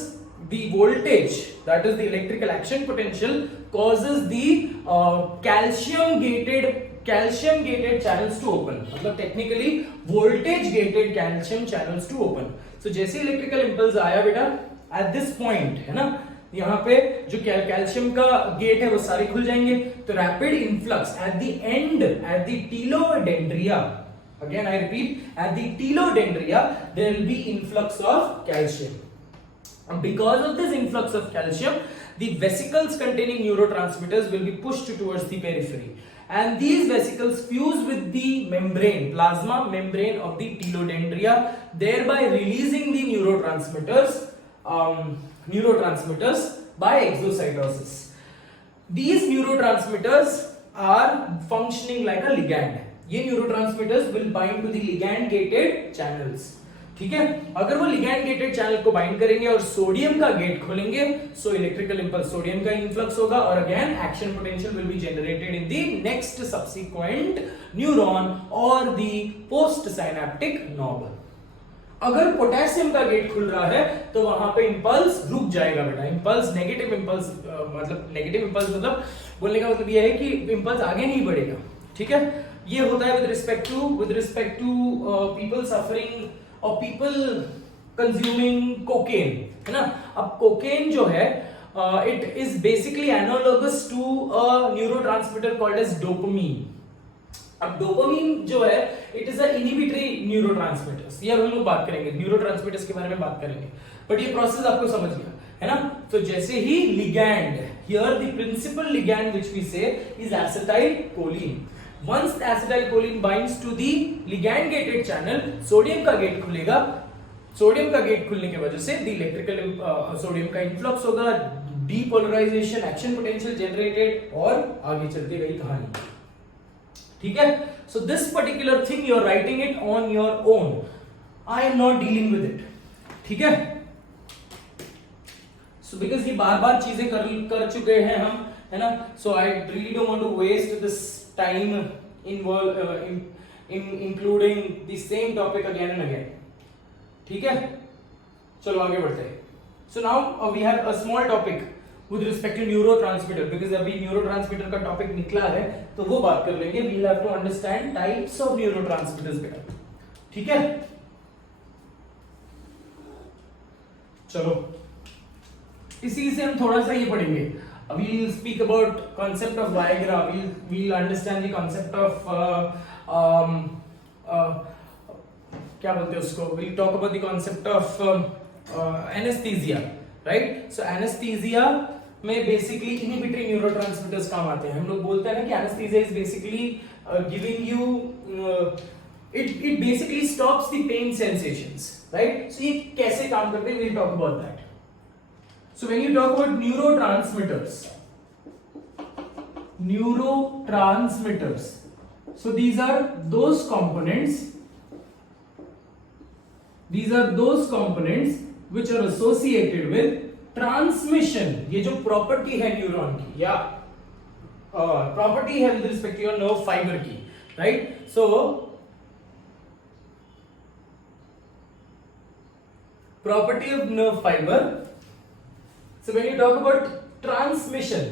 the voltage, that is the electrical action potential, causes the calcium gated channels to open, मतलब technically voltage gated calcium channels to open। so जैसे electrical impulse आया बेटा at this point, है ना, यहाँ पे जो कैल्शियम का गेट है वो सारे खुल जाएंगे, तो rapid influx at the end, at the telodendria, again I repeat, at the telodendria there will be influx of calcium. And because of this influx of calcium, the vesicles containing neurotransmitters will be pushed towards the periphery, and these vesicles fuse with the membrane, plasma membrane of the telodendria, thereby releasing the neurotransmitters by exocytosis. These neurotransmitters are functioning like a ligand. ये neurotransmitters will bind to the ligand gated channels, ठीक है। अगर वो लिगैंड गेटेड चैनल को बाइंड करेंगे और सोडियम का गेट खोलेंगे, सो इलेक्ट्रिकल इंपल्स सोडियम का इन्फ्लक्स होगा, और again action potential will be generated in the next subsequent neuron और द पोस्ट सिनेप्टिक नॉब। अगर पोटेशियम का गेट खुल रहा है तो वहां पे इंपल्स रुक जाएगा बेटा। इंपल्स नेगेटिव इंपल्स, मतलब बोलने का मतलब यह है कि इंपल्स आगे नहीं बढ़ेगा, ठीक है। ये होता है with respect to people suffering और पीपल कंज्यूमिंग कोकेन, है ना। अब कोकेन जो है it is basically analogous to a neurotransmitter called as dopamine. अब डोपामीन जो है it is a inhibitory neurotransmitters, ये हम लोग बात करेंगे, न्यूरोट्रांसमीटर्स के बारे में बात करेंगे, बट ये प्रोसेस आपको समझ गया है ना। तो जैसे ही ligand, here the principal ligand which we say is acetylcholine. Once the acetylcholine binds to the ligand gated channel, sodium का गेट खुलेगा, सोडियम का गेट खुलने की वजह से the electrical सोडियम का इन्फ्लक्स होगा, डीपोलराइजेशन, एक्शन पोटेंशियल जनरेटेड, और आगे चलती गई कहानी, ठीक है। So this particular thing you are writing it on your own, I am not dealing with it, ठीक है। So because ये बार-बार चीजें कर चुके हैं हम, है ना, so I really don't want to waste this time including the same topic again and again, ठीक है। चलो आगे बढ़ते हैं। So now we have a small topic with respect to neurotransmitter, because अभी neurotransmitter का टॉपिक निकला है तो वो बात कर लेंगे। We'll have to understand types of neurotransmitters better, ठीक है। चलो इसी से हम थोड़ा सा ये पढ़ेंगे। We'll speak about concept of Viagra. We'll understand the concept of क्या बोलते हैं उसको, we'll talk about the concept of anesthesia, right? So anesthesia में basically inhibitory neurotransmitters काम आते हैं। हम लोग बोलते हैं ना कि anesthesia is basically giving you it basically stops the pain sensations, right? So ये कैसे काम करते हैं, we'll talk about that. So when you talk about neurotransmitters, so these are those components which are associated with transmission, ये जो प्रॉपर्टी है न्यूरॉन की, या प्रॉपर्टी है with respect to your nerve fibre की, right. So property of nerve fibre, so when you talk about transmission,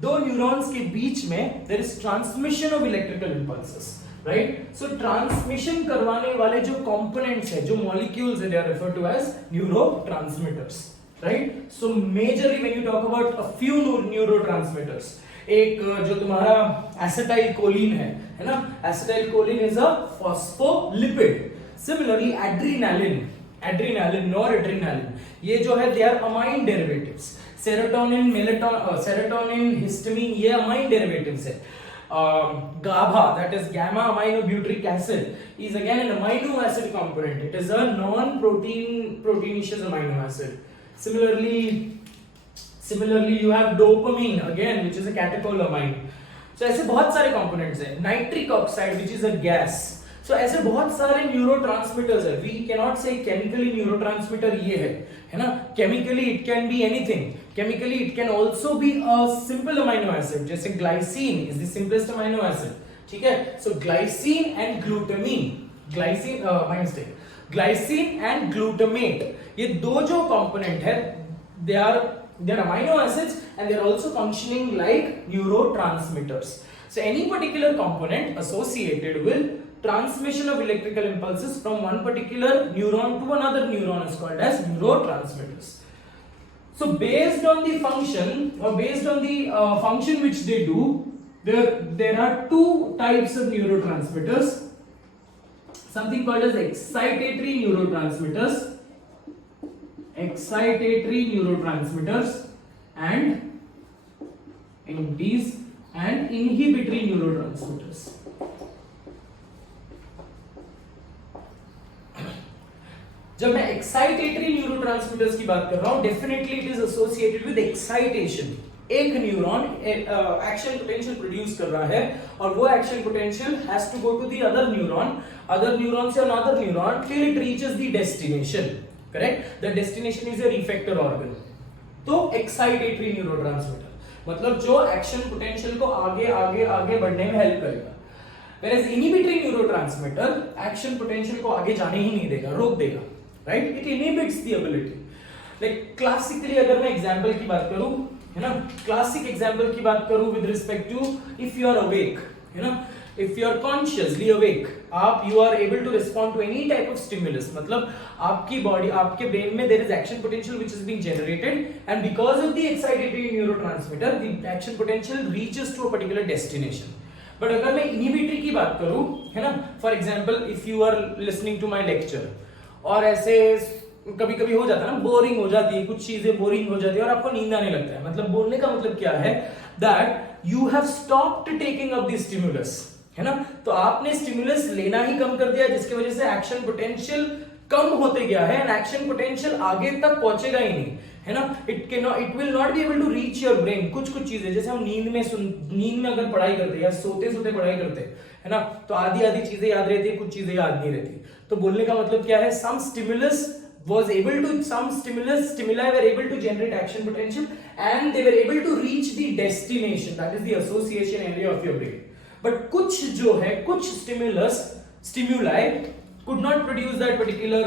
दो न्यूरॉन्स के बीच में there is transmission of electrical impulses, right? So transmission करवाने वाले जो components हैं, जो molecules हैं, they are referred to as neurotransmitters, right? So majorly when you talk about a few neurotransmitters, एक जो तुम्हारा acetylcholine है ना, acetylcholine is a phospholipid. Similarly adrenaline, noradrenaline, ये जो है they are amine derivatives. Serotonin, serotonin, histamine, ये अमाइन डेरिवेटिव्स है। GABA, that is gamma aminobutyric acid, is again an amino acid component. It is a non-proteinaceous amino acid. Similarly you have dopamine again, which is a catecholamine. So ऐसे बहुत सारे components हैं। Nitric oxide, which is a gas. So ऐसे बहुत सारे न्यूरोट्रांसमीटर्स है। We cannot say chemically neurotransmitter ये है ना। Chemically it can be anything. Chemically it can also be a simple amino acid, जैसे glycine is the simplest amino acid, ठीक है. So glycine and glutamine, glycine and glutamate, ये दो जो component है, they are amino acids and they are also functioning like neurotransmitters. So any particular component associated with transmission of electrical impulses from one particular neuron to another neuron is called as neurotransmitters. So based on the function or based on the function which they do, there are two types of neurotransmitters, something called as excitatory neurotransmitters and inhibitory neurotransmitters. जब मैं एक्साइटेटरी न्यूरोट्रांसमीटर्स की बात कर रहा हूं, definitely it is associated with excitation. एक न्यूरॉन एक्शन पोटेंशियल प्रोड्यूस कर रहा है और वो action potential has to go to the other neuron से another neuron till it reaches the destination. Correct. The destination is a effector organ. तो एक्साइटेटरी न्यूरोट्रांसमीटर मतलब जो एक्शन पोटेंशियल को आगे आगे आगे बढ़ने में हेल्प करेगा. Whereas inhibitory neurotransmitter action potential को आगे जाने ही नहीं देगा, रोक देगा. Right? It inhibits the ability. Like classically अगर मैं example की बात करूं, है ना, classic example की बात करूं with respect to if you are awake, है ना, if you are consciously awake, you are able to respond to any type of stimulus. मतलब आपकी body, आपके brain में there is action potential which is being generated and because of the excitatory neurotransmitter, the action potential reaches to a particular destination. But अगर मैं इनहिबिटरी की बात करूं, है ना, for example if you are listening to my lecture और ऐसे कभी कभी हो जाता है ना, बोरिंग हो जाती है, कुछ चीजें बोरिंग हो जाती है और आपको नींद आने लगता है. मतलब बोलने का मतलब क्या है, that you have stopped taking up the stimulus, है ना. तो आपने स्टिमुलस लेना ही कम कर दिया जिसकी वजह से एक्शन पोटेंशियल कम होते गया है एंड एक्शन पोटेंशियल आगे तक पहुंचेगा ही नहीं, है ना. It will not be able to reach your brain. कुछ चीजें जैसे हम नींद में अगर पढ़ाई करते हैं या सोते पढ़ाई करते हैं, है ना, तो आधी चीजें याद रहती है, कुछ चीजें याद नहीं रहती. तो बोलने का मतलब क्या है, some stimuli were able to generate action potential and they were able to reach the destination, that is the association area of your brain. But कुछ stimuli could not produce that particular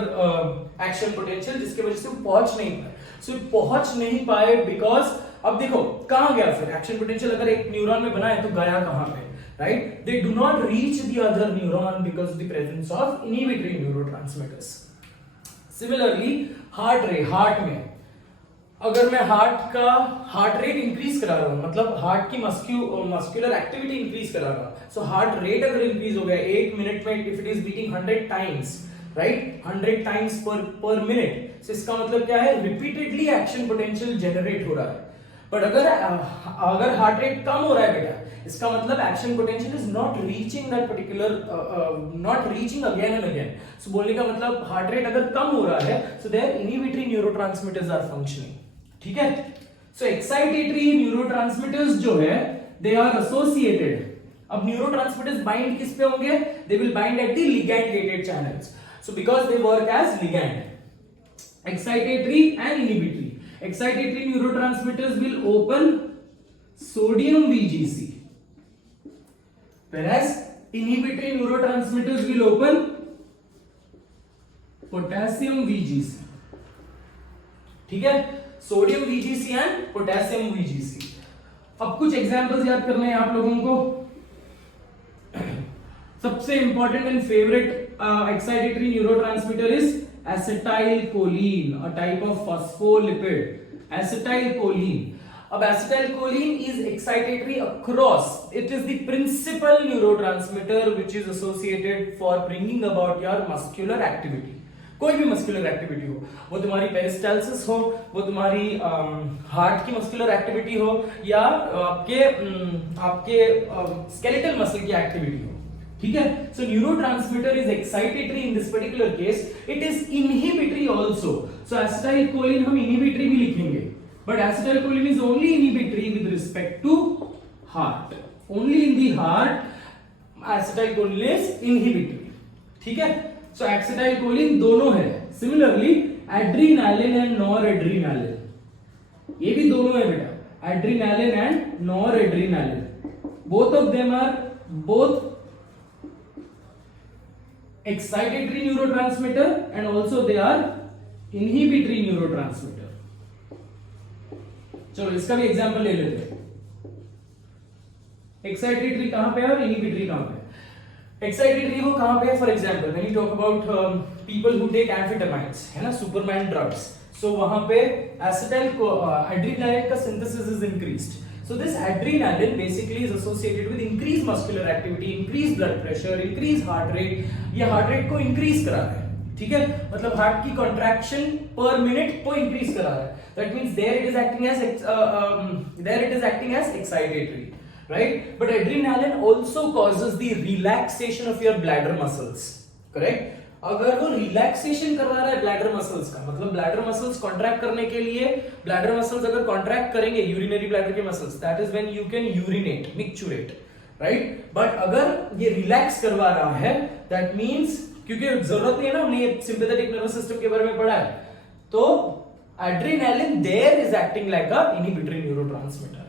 action potential जिसकी वजह से वो पहुंच नहीं पाए. So पहुंच नहीं पाए because अब देखो कहां गया फिर एक्शन पोटेंशियल. अगर एक न्यूरॉन में बना है तो गया कहां पे, right? They do not reach the other neuron because of the presence of inhibitory neurotransmitters. Similarly, heart में अगर मैं हार्ट रेट इंक्रीज करा रहा हूं, मतलब हार्ट की मस्कुलर एक्टिविटी इंक्रीज करा रहा हूं, सो हार्ट रेट अगर इंक्रीज हो गया 1 मिनट में, if it is beating 100 times, right, 100 times per minute, so इसका मतलब क्या है, रिपीटेडली एक्शन पोटेंशियल जनरेट हो रहा है. बट अगर हार्ट रेट कम हो रहा है बेटा, इसका मतलब action potential is not reaching that particular, not reaching again and again. So बोलने का मतलब हार्ट रेट अगर कम हो रहा है, so there inhibitory neurotransmitters are functioning. ठीक है. सो एक्साइटेटरी न्यूरोट्रांसमीटर्स जो है, दे आर एसोसिएटेड. अब न्यूरोट्रांसमीटर्स बाइंड किस पे होंगे, they will bind at the ligand gated channels. So because they work as ligand, excitatory and inhibitory. Excitatory neurotransmitters will open sodium VGC, whereas inhibitory neurotransmitters will open potassium VGC. ठीक है, sodium VGC and potassium VGC. अब कुछ एग्जांपल्स याद करने हैं आप लोगों को. सबसे important and favourite excitatory neurotransmitter is acetylcholine, a type of phospholipid. Acetylcholine. अब acetylcholine is excitatory across. It is the principal neurotransmitter which is associated for bringing about your muscular activity. कोई भी मस्कुलर एक्टिविटी हो, वो तुम्हारी पेरिस्टाल्सिस हो, वो तुम्हारी हार्ट की मस्कुलर एक्टिविटी हो, या आपके स्केलेटल मसल की एक्टिविटी हो. ठीक है. So neurotransmitter is excitatory in this particular case, it is inhibitory also. So acetylcholine हम इनहिबिटरी भी लिखेंगे, but acetylcholine is only inhibitory with respect to heart. Only in the heart acetylcholine is inhibitory. ठीक है. सो एसिटाइलकोलिन दोनों है. Similarly adrenaline and noradrenaline. ये भी दोनों है बेटा, adrenaline and noradrenaline, both of them are both excitatory neurotransmitter and also they are inhibitory neurotransmitter. चलो इसका भी एग्जांपल ले लेते हैं. एक्साइटेटरी कहां पे है और इनहिबिटरी कहां पे है? एक्साइटेटरी वो कहां पे है? For example when you talk about people who take amphetamines, है ना, सुपरमैन ड्रग्स, सो वहां पे एसिटाइल एड्रेनालिन का synthesis is increased. So this adrenaline basically is associated with increased muscular activity, increased blood pressure, increased heart rate. ये heart rate को increase करा रहा है, ठीक है, मतलब heart की contraction per minute को increase करा रहा है. That means there it is acting as excitatory, right? But adrenaline also causes the relaxation of your bladder muscles, correct? अगर वो रिलैक्सेशन करवा रहा है ब्लैडर मसल्स का, मतलब ब्लैडर मसल्स कॉन्ट्रैक्ट करने के लिए, ब्लैडर मसल्स अगर कॉन्ट्रैक्ट करेंगे, यूरिनरी ब्लैडर के muscles, that is when you can urinate, micturate, right? But अगर ये रिलैक्स करवा रहा है, दैट मींस, क्योंकि जरूरत नहीं है ना, हमने ये सिंपैथेटिक नर्वस सिस्टम के बारे में पढ़ा है, तो adrenaline there is acting like a inhibitory neurotransmitter.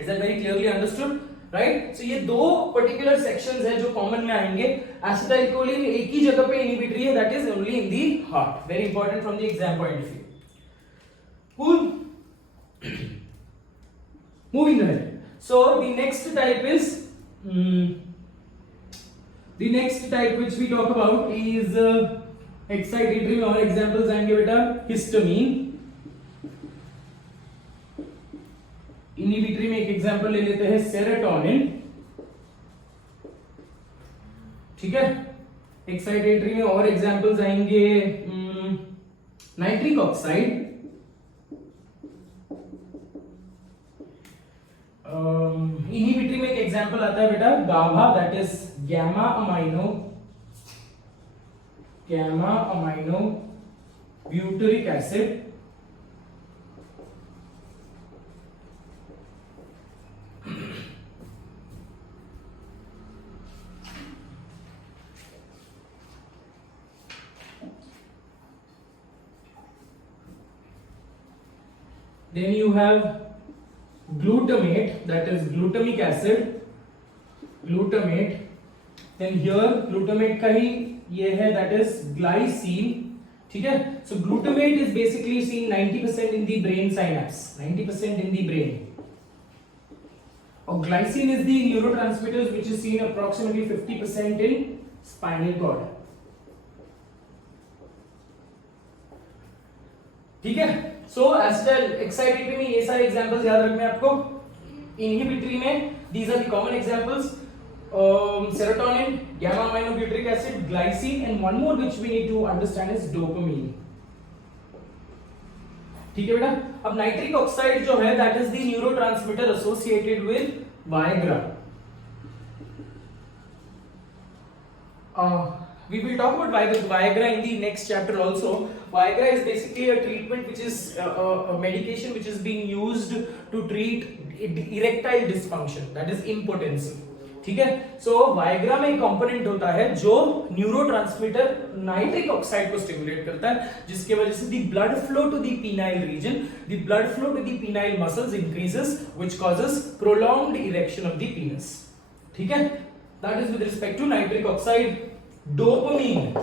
Is that very clearly understood, right? So ये दो पर्टिकुलर सेक्शंस है जो कॉमन में आएंगे. एसिटाइलकोलिन एक ही जगह पे इनहिबिटरी है, that is only in the heart. Very important from the exam point of view. Cool. Moving ahead. So the next type which we talk about is excitatory. और एग्जांपल्स आएंगे बेटा, हिस्टामिन. इनहिबिटरी में एक एग्जांपल ले लेते हैं, सेरोटोनिन, ठीक है. एक्साइटेटरी में और एग्जांपल्स आएंगे, नाइट्रिक ऑक्साइड, इनहिबिटरी में एक एग्जांपल आता है बेटा, गाभा, that is gamma amino butyric acid. Then you have glutamate, that is glutamic acid, glutamate. Then here glutamate का ही ये है, that is glycine, ठीक है. So glutamate is basically seen 90% in the brain synapse, 90% in the brain. Or glycine is the neurotransmitters which is seen approximately 50% in spinal cord. ठीक है. सो एसिटाइल एक्साइटेटरी में ये सारे एग्जांपल्स याद रखने आपको. इनहिबिटरी में these are the common examples, serotonin, gamma aminobutyric acid, glycine, and one more which we need to understand is dopamine. ठीक है बेटा. अब नाइट्रिक ऑक्साइड जो है, that is the neurotransmitter associated with Viagra. We will talk about Viagra in the next chapter also. Viagra is basically a treatment which is a medication which is being used to treat erectile dysfunction, that is impotence. ठीक है. So Viagra में एक कंपोनेंट होता है जो न्यूरोट्रांसमीटर नाइट्रिक ऑक्साइड को स्टिमुलेट करता है, जिसके वजह से the blood flow to the penile region, the blood flow to the penile muscles increases, which causes prolonged erection of the penis. ठीक है. That is with respect to nitric oxide. Dopamine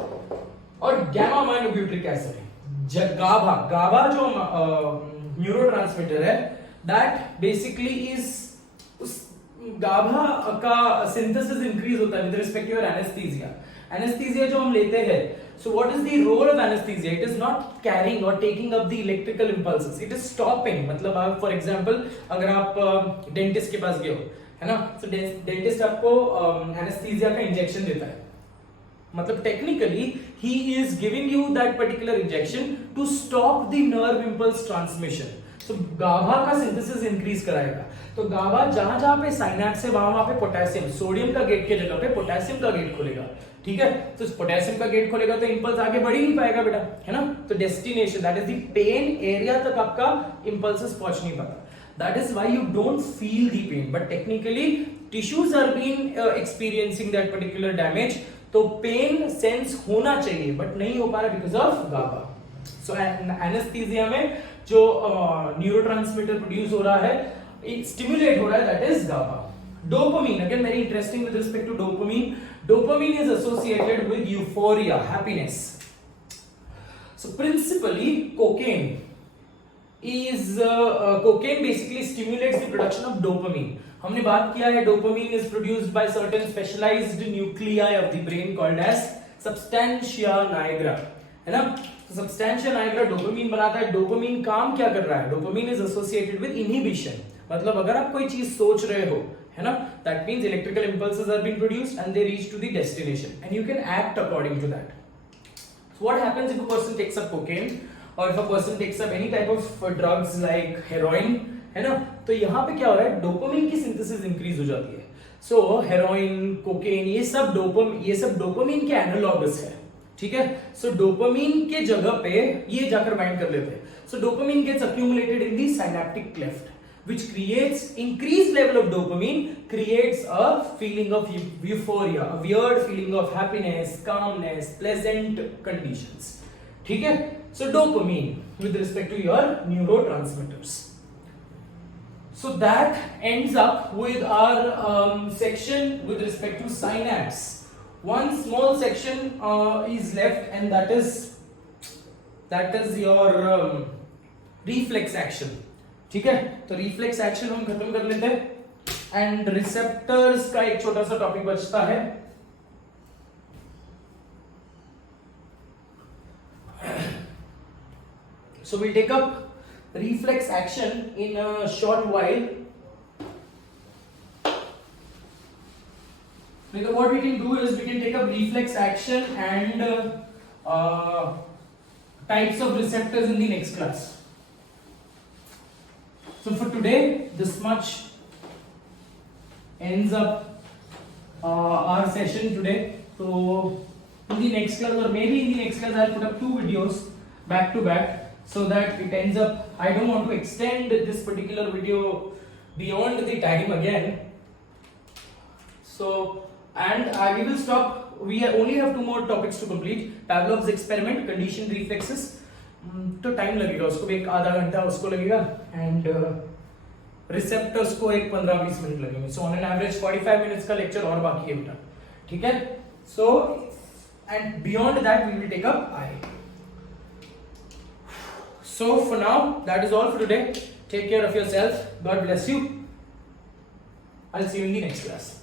और गैमा अमाइनोब्यूटेरिक एसिड, गाबा जो न्यूरोट्रांसमीटर है, दैट बेसिकली इज, उस गाबा का सिंथेसिस इंक्रीज होता है with respect to your anaesthesia. Anaesthesia जो हम लेते हैं, so what is the role of anaesthesia? It is not carrying और taking up the electrical impulses, it is stopping. मतलब आप फॉर एग्जांपल अगर आप डेंटिस्ट के पास गए हो, है ना, सो डेंटिस्ट आपको एनेस्थीसिया का इंजेक्शन देता है, मतलब technically he is giving you that particular injection to stop the nerve impulse transmission. So GABA का सिंथेसिस इंक्रीज कराएगा. तो GABA जहां पे साइनैप्स है वहां पे पोटेशियम, सोडियम का गेट के जगह पे पोटेशियम का गेट खोलेगा. ठीक है. तो पोटेशियम का गेट खोलेगा तो इंपल्स आगे बढ़ ही नहीं पाएगा बेटा, है ना. तो destination, that is the pain area तक आपका इंपल्सेस पहुंच नहीं पाता. That is why you don't feel the pain, but technically tissues are being experiencing that particular damage. तो पेन सेंस होना चाहिए बट नहीं हो पा रहा because of GABA. So anaesthesia में जो न्यूरोट्रांसमीटर प्रोड्यूस हो रहा है, स्टिमुलेट हो रहा है, that is GABA. Dopamine, again very interesting with respect to dopamine. Dopamine is associated with euphoria, happiness. So principally cocaine basically stimulates the production of dopamine. हमने बात किया है dopamine is produced by certain specialized nuclei of the brain called as substantia nigra, है ना. substantia nigra dopamine बनाता है. dopamine काम क्या कर रहा है? dopamine is associated with inhibition. मतलब अगर आप कोई चीज सोच रहे हो, है ना, that means electrical impulses are being produced and they reach to the destination and you can act according to that. So what happens if a person takes up cocaine or if a person takes up any type of drugs like heroin, है ना, तो यहाँ पे क्या हो रहा है? डोपामिन की सिंथेसिस इंक्रीज हो जाती है. सो हेरोइन, कोकेन, ये सब डोपामिन के एनालॉगस है, ठीक है. सो डोपामिन के जगह पे ये जाकर बाइंड कर लेते हैं. So dopamine gets accumulated in the synaptic cleft which creates increased level of dopamine, creates a feeling of euphoria, a weird feeling of happiness, calmness, pleasant conditions. ठीक है. So dopamine with respect to your neurotransmitters. So that ends up with our section with respect to synapse. One small section is left and that is your reflex action. ठीक है. तो रिफ्लेक्स एक्शन हम खत्म कर लेते हैं एंड रिसेप्टर्स का एक छोटा सा टॉपिक बचता है. So we'll take up reflex action in a short while. Because what we can do is we can take up reflex action and types of receptors in the next class. So for today, this much ends up our session today. So in the next class, or maybe in the next class, I'll put up 2 videos back to back so that it ends up. I don't want to extend this particular video beyond the time again. So we will stop. We only have 2 more topics to complete. Pavlov's experiment, conditioned reflexes. तो टाइम लगेगा उसको भी, एक आधा घंटा उसको लगेगा एंड रिसेप्टर्स को एक 15-20 मिनट लगेंगे. So on an average 45 minutes का लेक्चर और बाकी है बेटा, ठीक है. So and beyond that we will take up eye. So for now that is all for today. Take care of yourself. God bless you. I will see you in the next class.